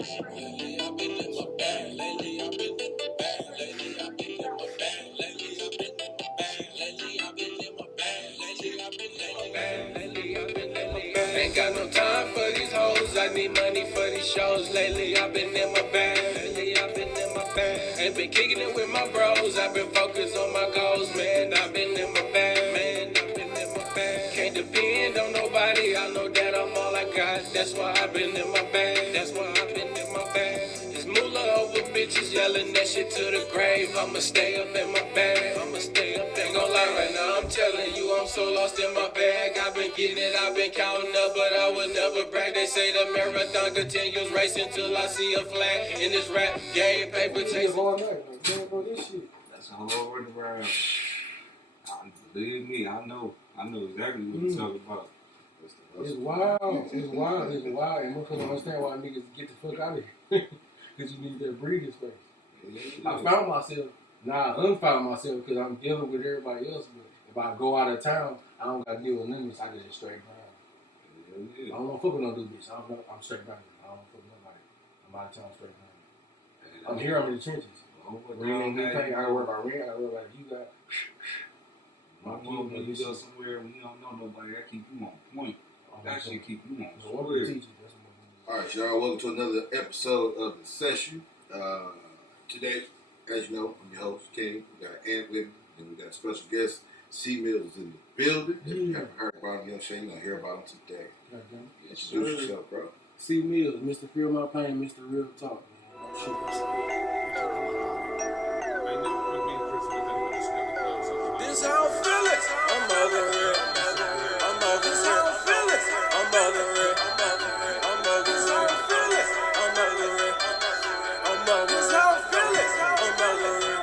Lately I've been in my bag. Lately I've been in my bag. Lately I've been in my bag. Lately I've been in my bag. Lately I've been in my bag. Lately I've been in my bag. Lately I've been in my bag. Ain't got no time for these hoes. I need money for these shows. Lately I've been in my bag. Lately I've been in my bag. Ain't been kicking it with my bros. I've been focused on my goals, man. I've been in my bag, man. I've been in my bag. Can't depend on nobody. I know that I'm all I got. That's why I've been in my bag. That's why I've been in my bag. It's moolah over bitches yelling that shit to the grave. I'ma stay up in my bag. I'ma stay up. Ain't gon' lie right now. I'm telling you, I'm so lost in my bag. I've been getting it. I've been counting up, but I would never brag. They say the marathon continues racing till I see a flag in this rap game. Paper chasing. That's a whole other round. Believe me, I know exactly what you're talking about. It's wild. It's wild. It's wild. And most people don't understand why niggas get the fuck out of here. Because you need that breathing space. Yeah. I found myself, now I unfound myself because I'm dealing with everybody else. But if I go out of town, I don't got to deal with limits. I can just straight grind. Yeah. I don't want to fuck with no dude, bitch. I'm straight grinding. I don't fuck with nobody. I'm out of town straight grinding. I'm here, I'm in the trenches. Rent, I gotta worry about rent, I gotta worry about you got. When you go somewhere and you don't know nobody, that keep you on point. That shit keep you on point. Alright, y'all, welcome to another episode of The Session. Today, as you know, I'm your host, King. We got Ant with me, and we got a special guest. C Mills is in the building. If you haven't heard about him, you know what I'm saying? You're gonna hear about him today. Introduce yourself, bro. C Mills, Mr. Feel My Pain, Mr. Real Talk, man. This how I'm feeling. I'm over it. I'm over this how I'm feeling. I'm over it. I'm over this how I'm feeling. I'm over it. I'm over this how I'm feeling. I'm over it.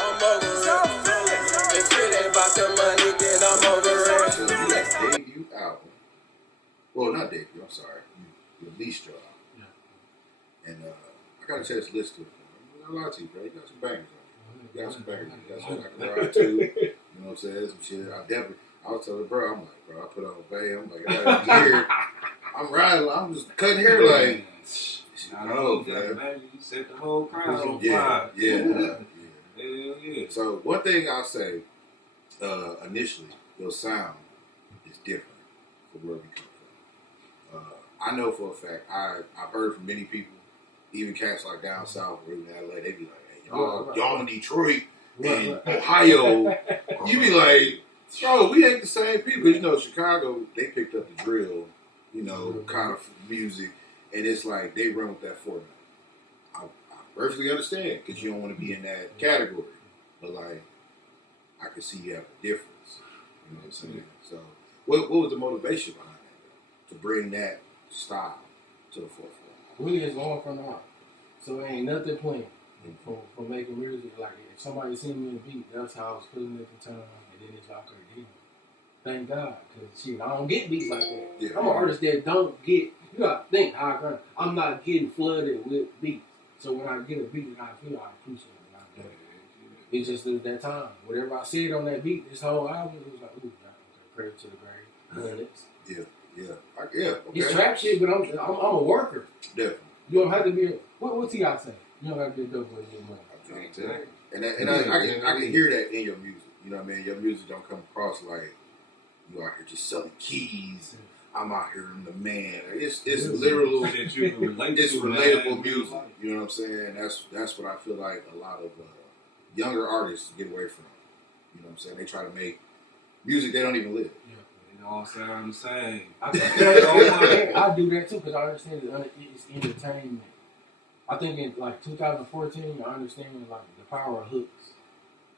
I'm over this how I'm feeling. If it ain't about the money, then I'm over it. So you got debut album. Well, not debut. I'm sorry. You released your album. Yeah. And I got a chance to listen to it. I'm not lie to you, bro. You got some bangers. You got some bangers. That's what I can ride to. You know what I'm saying? Some shit. I was telling bro, I'm like, bro, I put on Bay. I'm like, I got here. I'm riding. I'm just cutting hair like. I know, man. You set the whole crowd on fire. Yeah. Yeah. So one thing I'll say, initially, your sound is different from where we come from. I know for a fact, I've heard from many people, even cats like down south or even LA, they be like, hey, y'all in Detroit and Ohio, you be like, bro, we ain't the same people. You know, Chicago, they picked up the drill, you know, kind of music, and it's like they run with that format. I perfectly understand because you don't want to be in that category, but like, I can see you have a difference. You know what I'm saying? So, what was the motivation behind that, to bring that style to the forefront? Really, it's going from the heart. So it ain't nothing playing for making music. Like, if somebody sent me a beat, that's how I was feeling at the time. And then it's like, okay, thank God. Because, shit, I don't get beats like that. Yeah. I'm an artist that don't get, you got to think how I grind. I'm not getting flooded with beats. So when I get a beat that I feel, I appreciate it. It's just that time. Whatever I said on that beat, this whole album, it was like, ooh, okay, credit to the grave. Yeah. Okay. It's trap shit, but I'm a worker. Definitely. You don't have to be what's he out saying? You don't have to be a dope boy to get money. And I can hear that in your music. You know what I mean? Your music don't come across like you out here just selling keys. I'm out here in the man. It's literal. It's relatable music. You know what I'm saying? That's what I feel like a lot of younger artists get away from. You know what I'm saying? They try to make music they don't even live. Yeah. It all sound the same. I do that too because I understand it's entertainment. I think in like 2014, I understand like the power of hooks.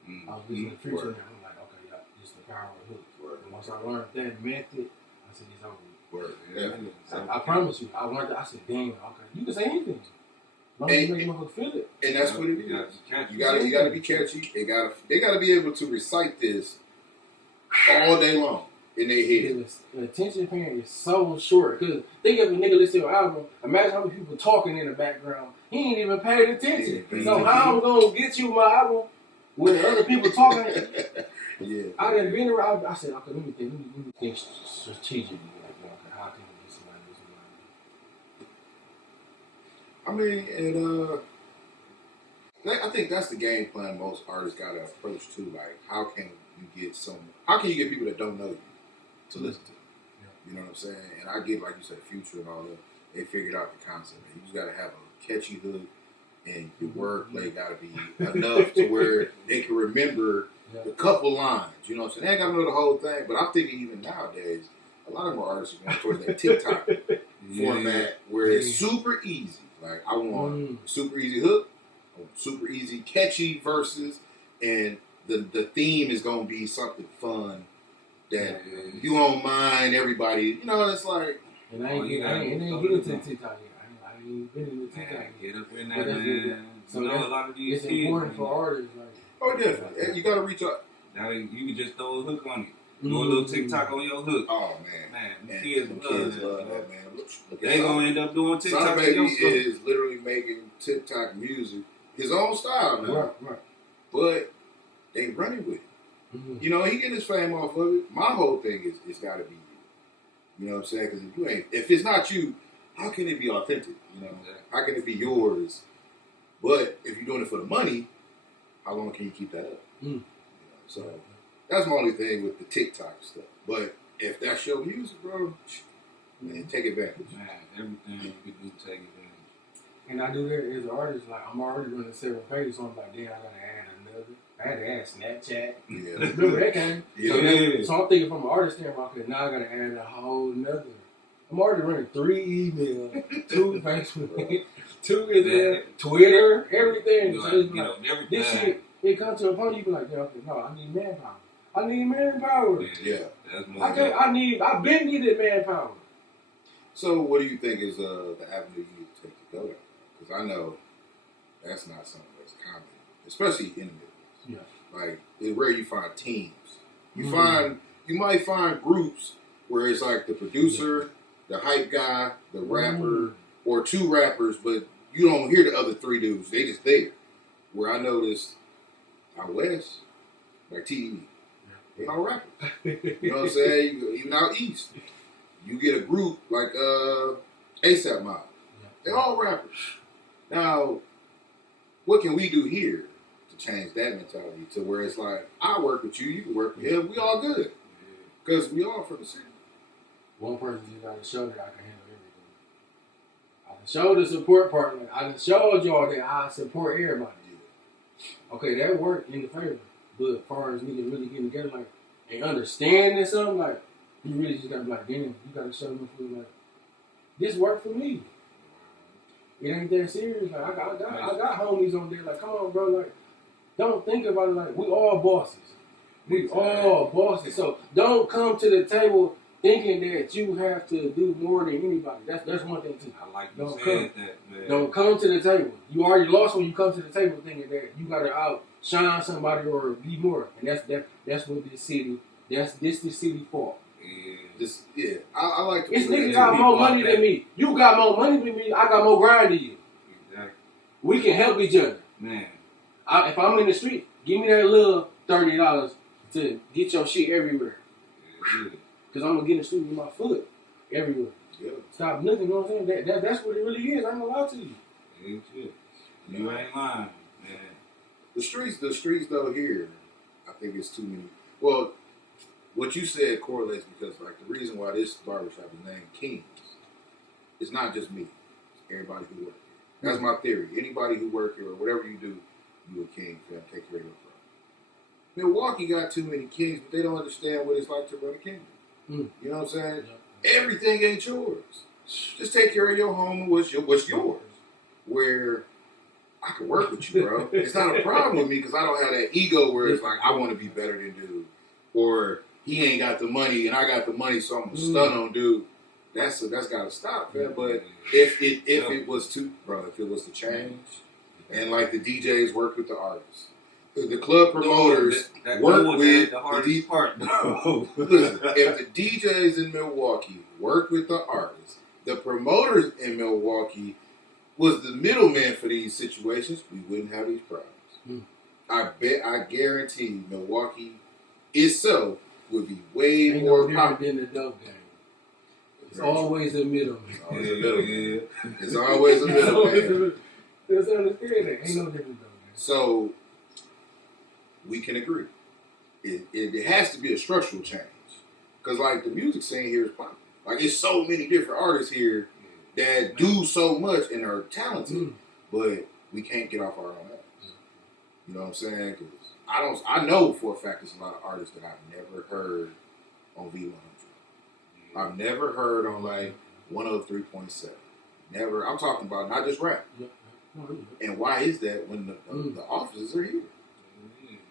I was listening to Future and I'm like, okay, yeah, just the power of hooks. And once I learned that method, I said, it's over. I promise you, I learned that. I said, damn, okay, you can say anything. Long as you make them feel it. And that's what it is. You gotta be catchy. They gotta be able to recite this all day long in their head. The attention span is so short. Cause think of a nigga listening to an album. Imagine how many people talking in the background. He ain't even paid attention. So how I'm gonna get you my album when other people talking? I done been around. I said, okay, let me think strategically. Like, okay, how can we get somebody? I mean, and I think that's the game plan most artists got to approach too. Like, how can you get people that don't know you to listen to you? Yeah. You know what I'm saying? And I get, like you said, Future and all that. They figured out the concept. Man. You just got to have a catchy hook, and your wordplay got to be enough to where they can remember the couple lines. You know what I'm saying? They ain't got to know the whole thing. But I'm thinking even nowadays, a lot of more artists are going towards that TikTok format where it's super easy. Like, I want a super easy hook, I want super easy, catchy verses, and the theme is going to be something fun that you won't mind everybody. You know, it's like... And I ain't getting to the TikTok yet. I ain't even been in the TikTok yet. Get up in that, man. So you know, a lot of these it's kids, important for artists. Like, oh, definitely. You got to reach out. Now you can just throw a hook on it. Do a little TikTok on your hook. Oh, man. Man, kids love that, man. Look, they gonna end up doing TikTok. Son Baby is literally making TikTok music his own style now. Right. But they running with it. You know, he getting his fame off of it. My whole thing is it's got to be you. You know what I'm saying? Because if it's not you, how can it be authentic? You know, how can it be yours? But if you're doing it for the money, how long can you keep that up? You know, so that's my only thing with the TikTok stuff. But if that's your music, bro, man, take advantage. Man, everything you can do, take advantage. And I do that as an artist. Like, I'm already running 7 pages, so I'm like, damn, I gotta add another. I had to add Snapchat. Yeah. Remember that game? Yeah. So I'm thinking from an artist standpoint, okay, now I gotta add a whole nother. I'm already running 3 emails, 2 Facebook, 2 Instagram, Twitter, everything. So it's like, this shit, it comes to a point you be like, yeah, okay, no, I need manpower. I need manpower. Yeah. I've been needed manpower. So what do you think is the avenue you need to take to go down? Because I know that's not something that's common, especially in the Midwest. Yeah. Like, it's rare you find teams. You might find groups where it's like the producer, the hype guy, the rapper, or 2 rappers, but you don't hear the other 3 dudes. They just there. Where I noticed out west, like TDE, they all rappers. You know what I'm saying? Even out east, you get a group like ASAP Mob. They all rappers. Now, what can we do here to change that mentality to where it's like, I work with you, you can work with him, we all good. Because we all from the city. One person just got to show that I can handle everything. I done showed the support part. Like, I done showed y'all that I support everybody. Okay, that worked in the favor. But as far as niggas really getting together, like, and understanding something, like, you really just gotta be like, damn, you gotta show them like, this worked for me. It ain't that serious. Like, I got homies on there. Like, come on, bro. Like, don't think about it. Like, we all bosses. We all bosses. So don't come to the table thinking that you have to do more than anybody. That's one thing too. I like you said that, man. Don't come to the table. You already lost when you come to the table thinking that you gotta outshine somebody or be more. And that's what this city. This the city fault. Yeah. I like to. It's niggas got more money than me. You got more money than me. I got more grind than you. Exactly. We can help each other. Man. If I'm in the street, give me that little $30 to get your shit everywhere. Yeah. Cause I'm gonna get in the street with my foot everywhere. Yeah. Stop looking, you know what I'm saying? That's what it really is. I ain't gonna lie to you. Yeah, shit. You ain't lying, man. The streets though here, I think it's too many. Well, what you said correlates because like the reason why this barbershop is named Kings, it's not just me. It's everybody who works here. That's my theory. Anybody who work here or whatever you do, you a king for them. Take care of your problem. Milwaukee got too many kings, but they don't understand what it's like to run a kingdom. You know what I'm saying? Yeah. Everything ain't yours. Just take care of your home. What's yours? Where I can work with you, bro. It's not a problem with me because I don't have that ego where it's like I want to be better than dude, or he ain't got the money and I got the money, so I'm gonna stun on dude. That's gotta stop, man. But if it was to change, and like the DJs work with the artists. The club promoters work with the hardest part. Listen, if the DJs in Milwaukee work with the artists, the promoters in Milwaukee was the middleman for these situations, we wouldn't have these problems. I guarantee Milwaukee itself would be way more popular than the dope game. It's always a middle. It's always a middle, man. Just understand that. Ain't no difference though, man. So we can agree. It has to be a structural change. Because, like, the music scene here is popular. Like, there's so many different artists here that do so much and are talented, but we can't get off our own ass. You know what I'm saying? Because I know for a fact there's a lot of artists that I've never heard on V100. I've never heard on, like, 103.7. Never. I'm talking about not just rap. And why is that when the officers are here?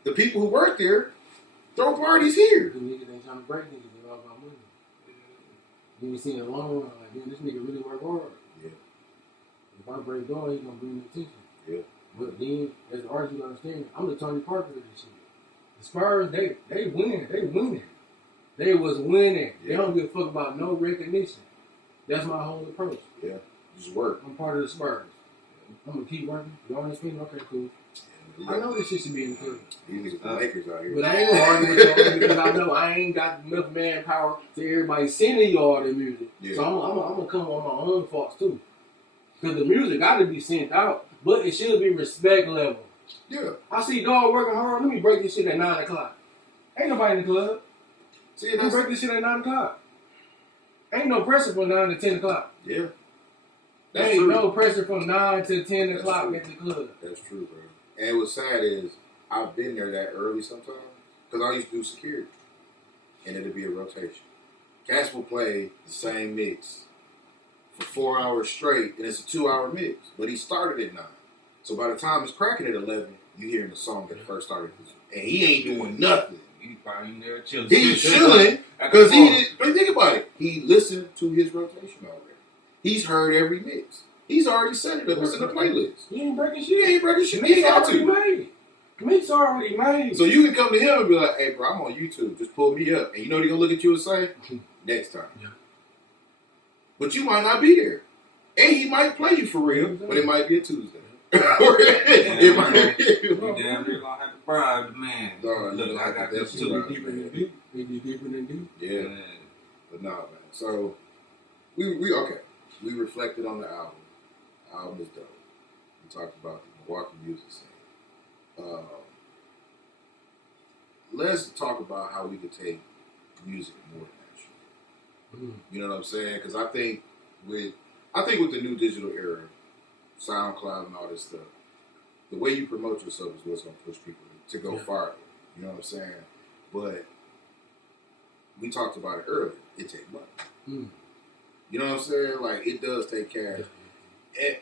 The people who work there throw parties here. The niggas ain't trying to break niggas. They all about money. You see it alone, like, man, this nigga really work hard. Yeah. If I break down, he gonna bring me attention. Yeah. But then, as an artist, you understand, I'm the Tony Parker of this shit. The Spurs, they winning. They winning. They was winning. Yeah. They don't give a fuck about no recognition. That's my whole approach. Yeah. Just work. I'm part of the Spurs. I'm gonna keep working. Y'all understand? Okay, cool. Yeah. I know this shit should be in the club. These niggas Lakers out here. But I ain't gonna argue with y'all because I know I ain't got enough manpower to everybody sending y'all the music. Yeah. So I'm gonna come on my own faults too. Because the music got to be sent out, but it should be respect level. Yeah. I see dog working hard. Let me break this shit at 9 o'clock. Ain't nobody in the club. See, Let me break this shit at 9 o'clock. Ain't no pressure from 9 to 10 o'clock. Yeah. There That's ain't true. no pressure from 9 to 10 That's o'clock true. at the club. That's true, bro. And what's sad is I've been there that early sometimes because I used to do security, and it'd be a rotation. Cats will play the same mix for 4 hours straight, and it's a 2-hour mix. But he started at 9, so by the time it's cracking at 11, you hearing the song that first started, and he ain't doing nothing. He probably in there chilling. He's chilling because he didn't. But think about it. He listened to his rotation already. He's heard every mix. He's already set it up. It's in the playlist. He ain't breaking He shit. ain't breaking shit. He Mix ain't got already to. made. Mix already made. So you can come to him and be like, "Hey, bro, I'm on YouTube. Just pull me up." And you know what he gonna look at you and say, "Next time." Yeah. But you might not be there, and he might play you for real, but it might be a Tuesday. It might be. You damn near gonna have to bribe the man. No, Look, you I have got to this definitely too. bribe him. Deeper than deep. Yeah, but no, man. So we okay. We reflected on the album. The album is dope. We talked about the Milwaukee music scene. Let's talk about how we could take music more natural. You know what I'm saying? Because I think with the new digital era, SoundCloud and all this stuff, the way you promote yourself is what's going to push people to go farther. You know what I'm saying? But we talked about it earlier. It takes money. You know what I'm saying? Like, it does take cash.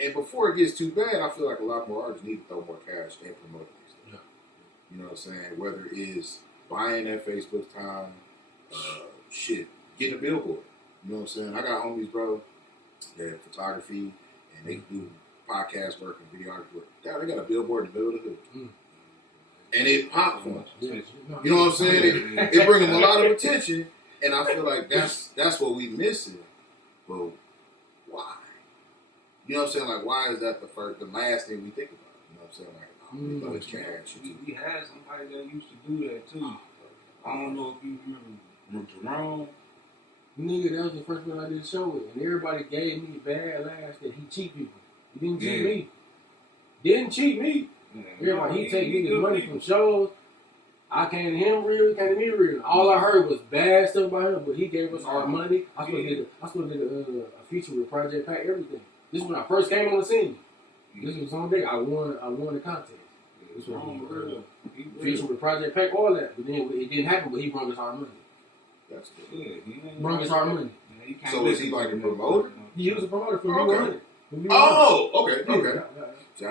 And before it gets too bad, I feel like a lot more artists need to throw more cash and promote these stuff. You know what I'm saying? Whether it's buying that Facebook time, getting a billboard. You know what I'm saying? I got homies, bro, that photography and they do podcast work and videography work. God, they got a billboard in the middle of the hood. And it popped for them. You know what I'm saying? It brings them a lot of attention, and I feel like that's what we missing. But why? You know what I'm saying? Like, why is that the last thing we think about? You know what I'm saying? Like, oh, it's cash. We had somebody that used to do that too. I don't know if you remember Jerome. Nigga, that was the first one I did a show with, and everybody gave me bad laughs that he cheat people. He didn't cheat me. Didn't cheat me. Everybody, he take niggas money from shows. I came to him real, he came to me real. All I heard was bad stuff about him, but he gave us our money. I supposed to get a feature with Project Pack, everything. This is when I first came on the scene. This was on day. I won the contest. This was feature with Project Pack, all that. But then it didn't happen, but he brought us our money. That's good. Yeah, Brought us our money. So is he like a promoter? He was a promoter for Okay. V100. Oh, okay.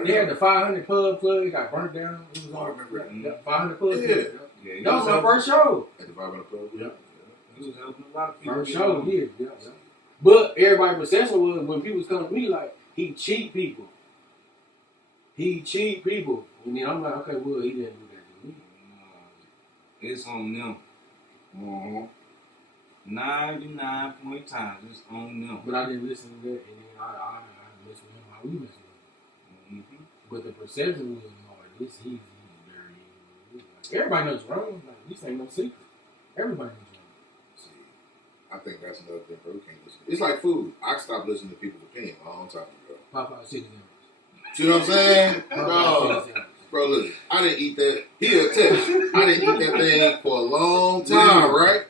They had the 500 pub plug. It got burnt down. It was all remember that. 500 pub Yeah. plug. That was my first show. At the 500 Club? Yeah. He was helping a lot of people. First show, yeah. But everybody's perception was when people was coming to me like, he cheat people. And then I'm like, okay, well, he didn't do that to me. It's on them. 99 point times, it's on them. But I didn't listen to that, and then I messed with him how we messed with him. But the perception was, no, he's very. Everybody knows wrong. Like, this ain't no secret. Everybody knows wrong. I think that's another thing, bro. We can't listen. It's like food. I stopped listening to people's opinion a long time ago. Popeye chicken sandwich. See what I'm saying? Popeye chicken Bro, listen, I didn't eat that. He'll test. I didn't eat that thing for a long time, right?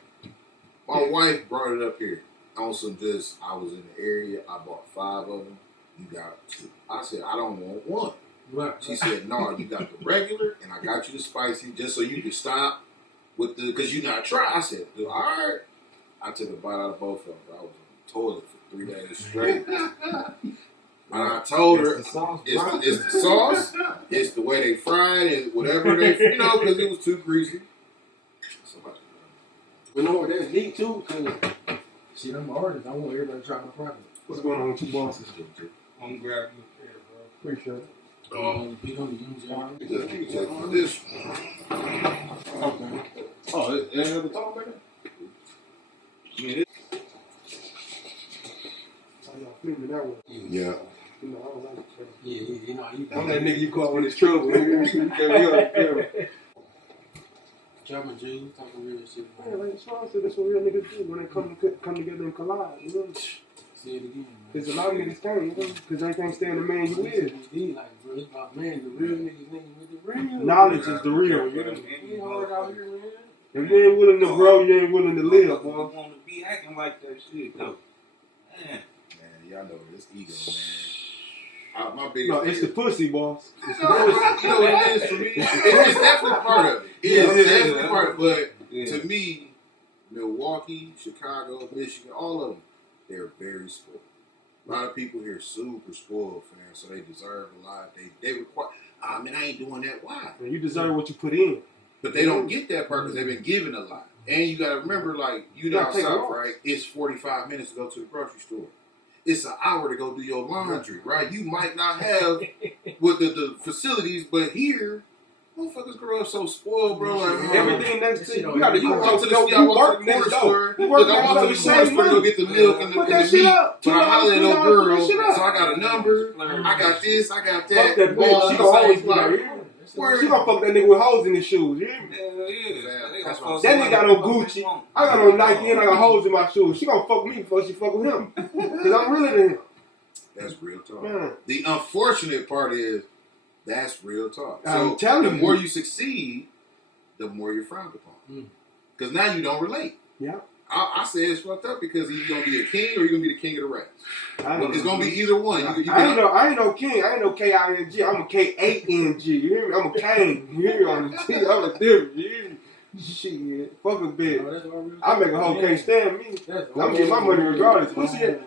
My wife brought it up here on some just, I was in the area, I bought 5 of them. You got 2. I said, I don't want one. Right. She said, no, you got the regular, and I got you the spicy just so you can stop with the, because you not try. I said, all right. I took a bite out of both of them. I was on the toilet for 3 days straight. And I told her, it's the sauce, it's the way they fry it, and whatever they, because it was too greasy. You know what? That's neat too, because shit, I'm an artist. I want everybody to try my product. What's going on with you bosses? I'm gonna grab you a pair, bro. Appreciate it. Beat on the young John. This. Okay. Oh, any other talk about it? How y'all feeling that one? Yeah. You know, I don't like it. Yeah, you know, I'm that nigga you caught when it's trouble. You can't be on the camera. Chopping Jews, talking real shit. Yeah, like Sean said, that's what real niggas do when they come together and collide. You know? Say it again, man. Because a lot of niggas can't, you know? Because they can't stand the man you is. Like, bro, it's about, man, the real niggas with the real. Knowledge is the real. You know? We hard out here, man. If you ain't willing to grow, you ain't willing to live, I boy. want to be acting like that shit, though. Man, Y'all know this ego, man. My biggest No, it's the pussy, boss. It's the No, pussy. you know what it is for me? It's definitely part of it. It's definitely part of it. But to me, Milwaukee, Chicago, Michigan, all of them, they're very spoiled. A lot of people here are super spoiled, fans, so they deserve a lot. They require, man, I ain't doing that. Why? And you deserve what you put in. But they don't get that part because they've been given a lot. And you got to remember, like, you down south, right? It's 45 minutes to go to the grocery store. It's an hour to go do your laundry, right? You might not have with the facilities, but here, motherfuckers grow up so spoiled, bro. Like, Everything next to you. You gotta you walk to the you corner next store. door. You Look, work I walk to the next corner door. store to go get the milk and the meat. up. But I holler at no girl, Put that shit up. so I got a number. I got this, I got Fuck that. that bitch. All She on gonna the always same be block. like, she gonna fuck that nigga with holes in his shoes. You hear me? That's That nigga got on Gucci. I got on Nike and I got holes in my shoes. She gonna fuck me before she fuck with him. Cause I'm realer than him. That's real talk. Man. The unfortunate part is that's real talk. I'm So telling the you. more you succeed, the more you're frowned upon. Because now you don't relate. Yeah. I say it's fucked up because he's gonna be a king or you're gonna be the king of the rats. It's gonna be be. either one. I ain't no king. I ain't no K-I-N-G. I'm a K-A-N-G. You hear me? I'm a king. You hear me? I'm a different. You hear me? Shit. Fuck a bitch. I make a hoe can't stand me. I'm getting my money regardless.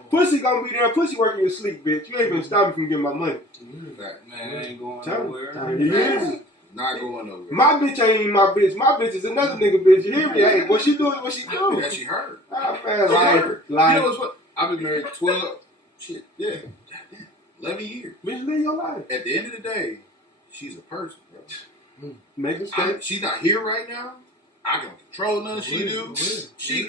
Pussy gonna be there. Pussy working your sleep, bitch. You ain't gonna stop me from getting my money. man, I ain't going Tell nowhere. me. You hear me? Not going nowhere. My bitch ain't even my bitch. My bitch is another nigga bitch. You hear me? Hey, what she doing? What she doing? That she heard. Ah, She man, heard. like, You know what's what? I've been married 12. Shit, yeah. Goddamn. 11 years. bitch, live your life. At the end of the day, she's a person, bro. Make a mistake. She's not here right now. I can control nothing she do. She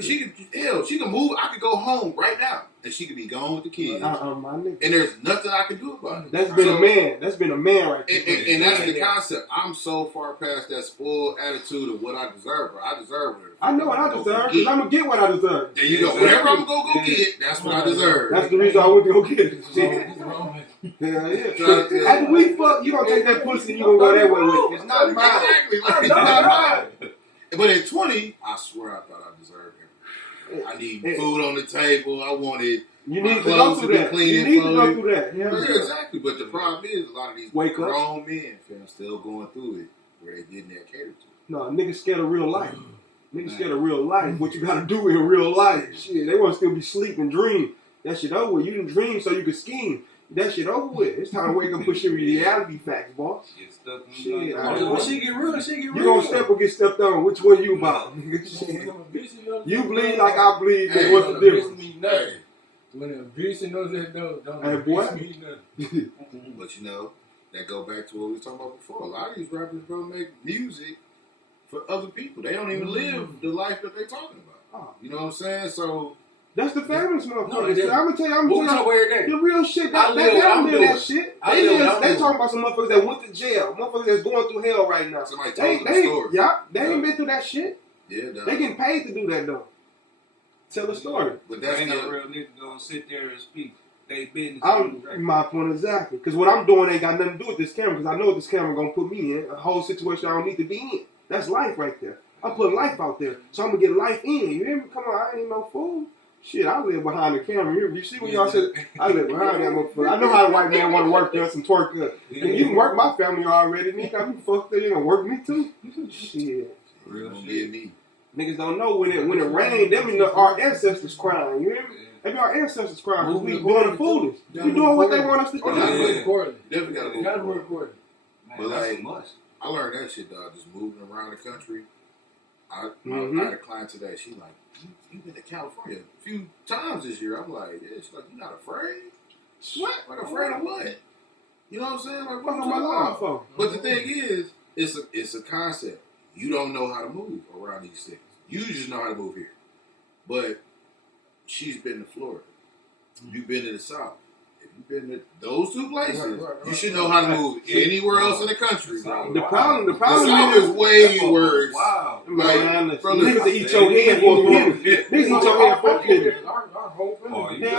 can move. I could go home right now, and she could be gone with the kids. My nigga. And there's nothing I can do about it. That's been a man. That's been a man right there. And that's the concept. I'm so far past that spoiled attitude of what I deserve, bro. I deserve it. I know what I deserve, because I'm going to get what I deserve. There you go. Whatever I'm going to go get, that's what I deserve. That's the reason I went to go get it. Hell yeah. After we fuck, you going to take that pussy and you going to go that way with it. It's not mine. Exactly. Like, it's not mine. But at 20, I swear I thought I deserved everything. I need food on the table. I wanted You need to go through that. You need to go through that. Yeah, Yeah. exactly. But the problem is, a lot of these grown men, fam, still going through it where they getting that catered to. No, niggas scared of real life. Niggas scared of real life. What you gotta do in real life. Shit, they want to still be sleep and dream. That shit over with. You didn't dream so you could scheme. That shit over with. It's time to wake up and push your reality facts, boss. Shit, When she get real, she get real. You gonna step or get stepped on? Which one you about? You bleed like I bleed. Hey, what's the difference? Hey. When a bitch knows that don't Hey, boy. mean nothing. But you know, that go back to what we were talking about before. A lot of these rappers, bro, make music for other people. They don't even live the life that they're talking about. You know what I'm saying? So that's the famous motherfucker. No, I'm gonna tell you, the real shit. They don't live that shit. They talking about some motherfuckers that went to jail, motherfuckers that's going through hell right now. Somebody told them the story. Yeah, they ain't been through that shit. Yeah, they getting paid to do that though. tell a story. But that's ain't no the real nigga gonna sit there and speak they business. My point exactly. Because what I'm doing ain't got nothing to do with this camera. Because I know what this camera gonna put me in a whole situation I don't need to be in. That's life right there. I put life out there, so I'm gonna get life in. You hear me? Come on, I ain't no fool. Shit, I live behind the camera. You see when y'all said I live behind that motherfucker. I know how the white man want to work there, some twerk up. And you can work my family already. Nigga, I be fucked up. You gonna work me too? Shit. real get me. Niggas don't know when it rained. Them our ancestors crying. You hear me? Maybe our ancestors crying because we doing the foolish. We doing what they want us to do. Definitely gotta move accordingly. But like, much. I learned that shit, dog. Just moving around the country. I had a client today. She like, you've been to California a few times this year. I'm like, yeah. She's like, you not afraid? What? Like afraid of what? You know what I'm saying? Like, what am I lying for? But the thing is, it's a concept. You don't know how to move around these cities. You just know how to move here. But she's been to Florida. You've been to the South. If you've been to those two places, you should know how to move anywhere else in the country, bro. The problem The South is way worse. Wow. Like, bro, niggas eat your head for a minute. Niggas eat your head for a minute. Our whole family. We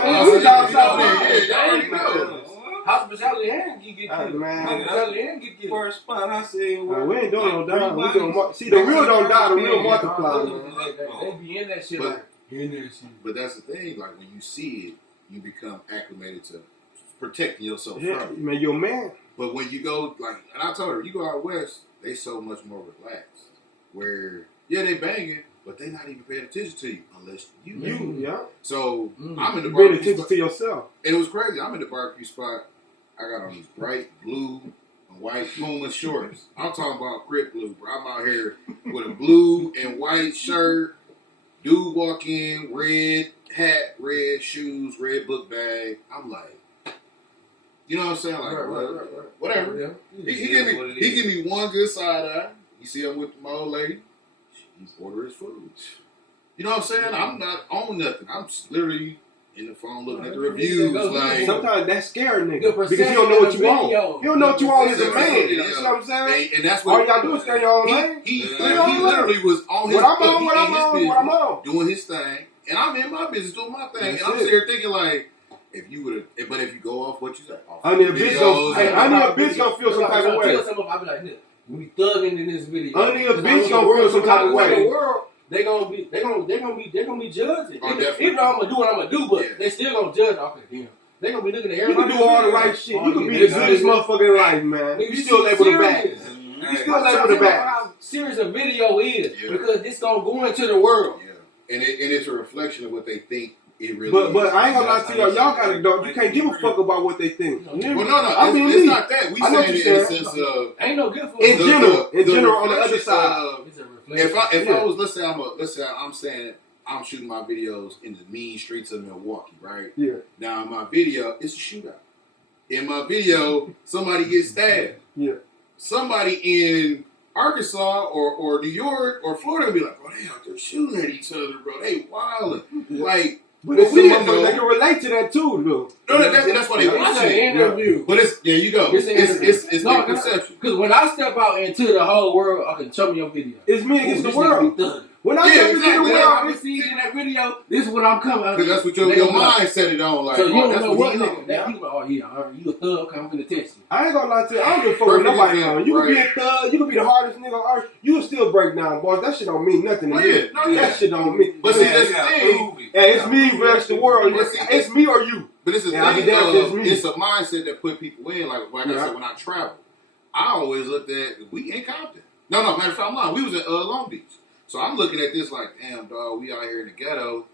down south. you already know. Hospitality and you get killed. Hospitality and get killed. First spot I seen. We ain't doing no down. We doing see the real don't die. The real multiply. They be in that shit like in that shit. But that's the thing. Like when you see it, you become acclimated to protecting yourself from it. Man, you're a man. But when you go like, and I told her, you go out west, they so much more relaxed. Where they banging, but they not even paying attention to you unless you. Yeah. So I'm in the You paying barbecue attention spot. to yourself. And it was crazy. I'm in the barbecue spot. I got on these bright blue and white Puma shorts. I'm talking about Crip Blue, bro. I'm out here with a blue and white shirt. Dude walk in, red hat, red shoes, red book bag. I'm like, you know what I'm saying? Like, whatever. He give me one good side eye. You see I'm with my old lady. He order his food. You know what I'm saying? I'm not on nothing. I'm literally in the phone looking at the reviews. Like, sometimes that's scary, nigga, because you don't know what you want. You don't know what you want as a man. You know what I'm saying? And that's what all you gotta do is stay in your own lane. He literally was on his what I'm on, doing his thing, and I'm in my business doing my thing. And I'm sitting here thinking like, if you would have, but if you go off what you say, I need a bitch gonna feel some type of way. I be like, look, we thugging in this video. I need a bitch gonna feel some type of way. They gonna be judging. Oh, even though I'm gonna do what I'm gonna do, but they still gonna judge. Okay, damn. They gonna be looking at You everybody. can do all the right shit. You can be the goodest motherfucker in life, man. You still able to back. You still able to back. How serious a video is because it's gonna go into the world. Yeah, and it's a reflection of what they think it really. But I ain't gonna lie to y'all. Y'all gotta know. You can't give a fuck about what they think. Well, no. It's not that. We saying it in the sense of ain't no good for in general on the other side. If I was, let's say I'm saying I'm shooting my videos in the mean streets of Milwaukee, right? Yeah. Now in my video, it's a shootout. In my video, somebody gets stabbed. Yeah. Somebody in Arkansas or New York or Florida will be like, bro, they out there shooting at each other, bro. They wilding. Like, but if we didn't know, they can relate to that too, though. No, that's why they watch it. Interview. But it's you go. It's no conception. Because when I step out into the whole world, I can show me your video. It's me against the world. When I step into the world, I see in that video. This is what I'm coming. Because that's what your mind set it on. Like, so you don't know what nigga. That people, oh yeah, you a thug. Okay, I'm gonna test you. I ain't gonna lie to you. I don't give a fuck with nobody on. You can be a thug. You can be the hardest nigga on earth. You will still break down, boys. That shit don't mean nothing to me. That shit don't mean. But see, that's the thing. Yeah, it's me versus the world. It's me or you. But it's a thing. It's a mindset that put people in. Like I said, when I travel, I always looked at we in Compton. No, matter of fact, I'm lying. We was in Long Beach. So I'm looking at this like, damn, dog, we out here in the ghetto.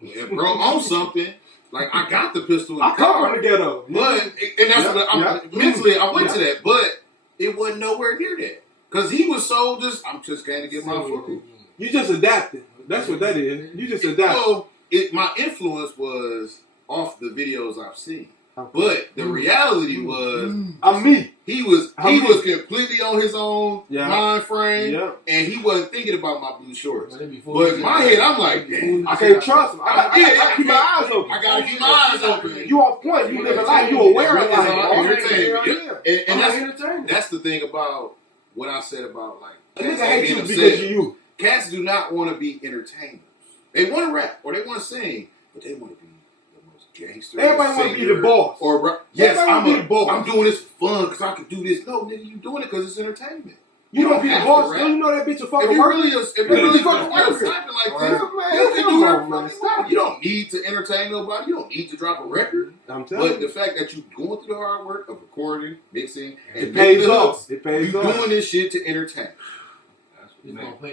If bro on something, like I got the pistol in the car. I come from the ghetto. But, and that's what mentally I went to that. But it wasn't nowhere near that. Because he was so I'm just going to get my food. You just adapted. That's what that is. You just adapted. So my influence was off the videos I've seen. But the reality was, I'm me. He was completely on his own mind frame, and he wasn't thinking about my blue shorts. But in my head, I'm like, damn, I can't trust him. I gotta keep my eyes open. I gotta keep my eyes open. You on point. You live a life. You aware of life. And that's the thing about what I said about like nigga hate you because of you. Cats do not want to be entertainers. They want to rap or they want to sing, but they want to be the most gangster. Everybody want to be the boss. Or yes, the boss. I'm doing this for fun because I can do this. No, nigga, you doing it because it's entertainment. You don't be the boss. Don't you know that bitch a fucking worker? If you really fucking worker like this, you can do whatever fucking style. You don't need to entertain nobody. You don't need to drop a record. I'm telling you. But the fact that you going through the hard work of recording, mixing, and it pays off. It pays off. You doing this shit to entertain.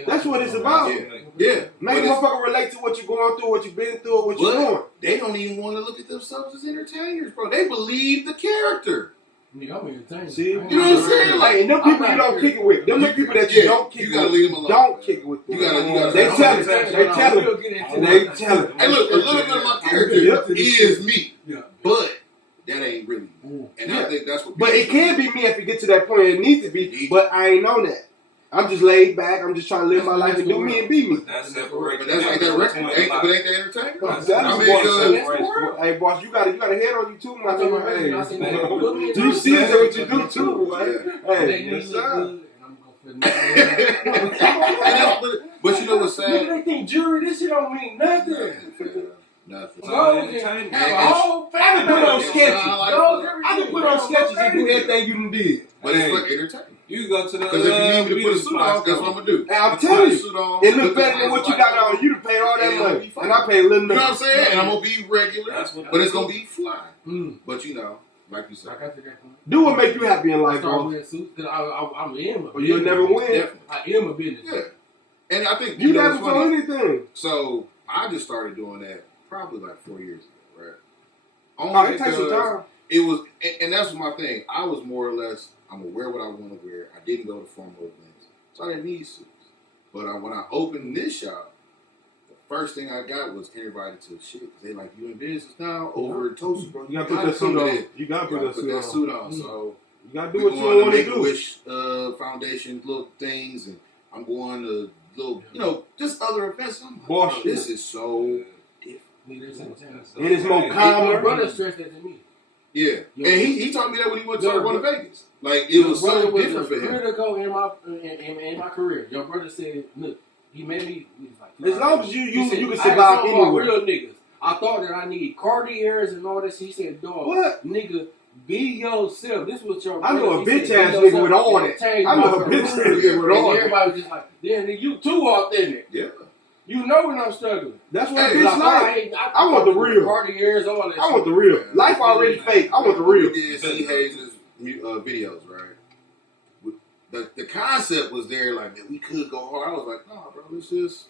That's what it's about. Yeah. Make a motherfucker relate to what you're going through, what you've been through, what you're doing. They don't even want to look at themselves as entertainers, bro. They believe the character. Nigga, I'm entertained. See, you know what I'm saying? Like, and them people you don't kick it with. Them the people that you don't kick it with. You gotta leave them alone. Don't kick it with them. You gotta. They tell it. They tell it. Hey, look, a little bit of my character is me, but that ain't really me. And I think that's what. But it can be me if it gets to that point. It needs to be. But I ain't on that. I'm just laid back. I'm just trying to live my life and do me and be me. That's separate. But that's like that record. But ain't that entertainment? Hey, boss, you got a head on you too, my nigga. Hey, you see what you do too, right? Hey, yes, sir. But you know what's sad? They think jury, this shit don't mean nothing. Nothing. I can put on sketches. I can put on sketches and do everything you did. But it's for entertainment. You go to the because if you need me to put a suit on, that's what I'm gonna do. And I'm telling you, it look better than what you got on. You done paid all that money, and I paid a little. You know what I'm saying? And I'm gonna be regular, but it's gonna be fly. But you know, like you said, do what make you happy in life, bro. I'm in but you'll never win. I am a business. Yeah, and I think you never do anything. So I just started doing that probably like 4 years ago, right? Only it takes some time. It was, and that's my thing. I was more or less. I'm gonna wear what I want to wear. I didn't go to formal events, so I didn't need suits. But when I opened this shop, the first thing I got was invited to the shit because they like, you in business now over at Toast, bro. You gotta put that suit on. You gotta put that suit on. So you gotta do what you want to do. Make-A-Wish Foundation little things, and I'm going to little, just other events. I'm like, oh, this is so different. And it's more calmer. My brother stressed that to me. Yeah, and he told me that when he went to Vegas. Like, it was so different for him. Critical in my career. Your brother said, look, he made me, he was like, as long as you can survive anywhere. Real niggas. I thought that I need Cartiers and all this. He said, dog, what? Nigga, be yourself. This was your brother. I know a bitch ass nigga with all that. I know a bitch ass nigga with all that. Everybody was just like, damn, you too authentic. Yeah. You know when I'm struggling. That's what bitch like. I want the real. Cartiers, all that. I want the real. Life already fake. I want the real. We did C. Hayes' videos, right? The concept was there, like, man, we could go hard. I was like, nah, bro, let's just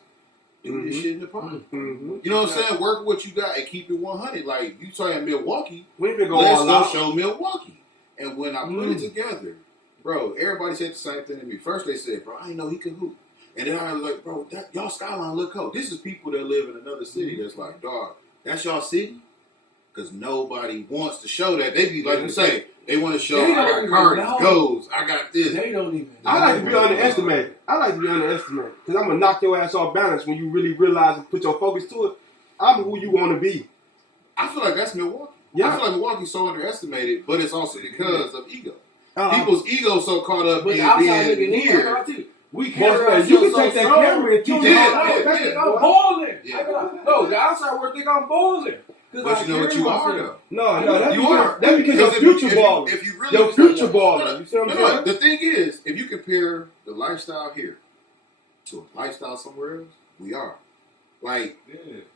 do this shit in the park. You know what I'm saying? Work what you got and keep it 100. Like, you saying Milwaukee, let's go show Milwaukee. And when I put it together, bro, everybody said the same thing to me. First they said, bro, I didn't know he could hoop. And then I was like, bro, y'all skyline look cold. This is people that live in another city that's like, dog, that's y'all city? Because nobody wants to show that. They be like you say, they want to show, I got cards, goes, I got this. They don't even. I like to be underestimated. Because I'm going to knock your ass off balance when you really realize and put your focus to it. I'm who you want to be. I feel like that's Milwaukee. Yeah. I feel like Milwaukee's so underestimated, but it's also because of ego. People's ego so caught up in being here. We can't. You can take that camera and teach it. I'm balling. No, the outside world think I'm balling. But you know what you are, though. No, you are. That's because your future baller. If you really your future baller. You see what I'm saying? The thing is, if you compare the lifestyle here to a lifestyle somewhere else, we are. Like,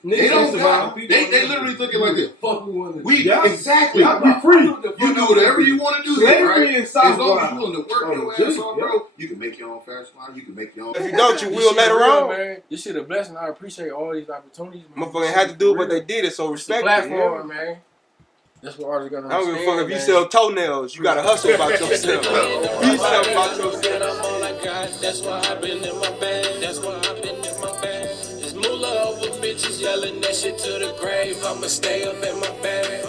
they don't got. They literally looking like this. Fuck exactly. We free. You do whatever you want to do. Slavery right? As long as you willing to work your ass off, bro, you can make your own fashion line. You can make your own. If you don't, you will later on. Man, this shit a blessing. I appreciate all these opportunities. Motherfucker had to do what they did. It's so respect. Platform, man. That's what artists gotta understand. I don't give a fuck if you sell toenails. You gotta hustle about yourself. Be something about yourself. That's why I've been in my bag. That's why I've been in my bag. It's moolah over bitches yelling that shit to the grave. I'ma stay up in my bag.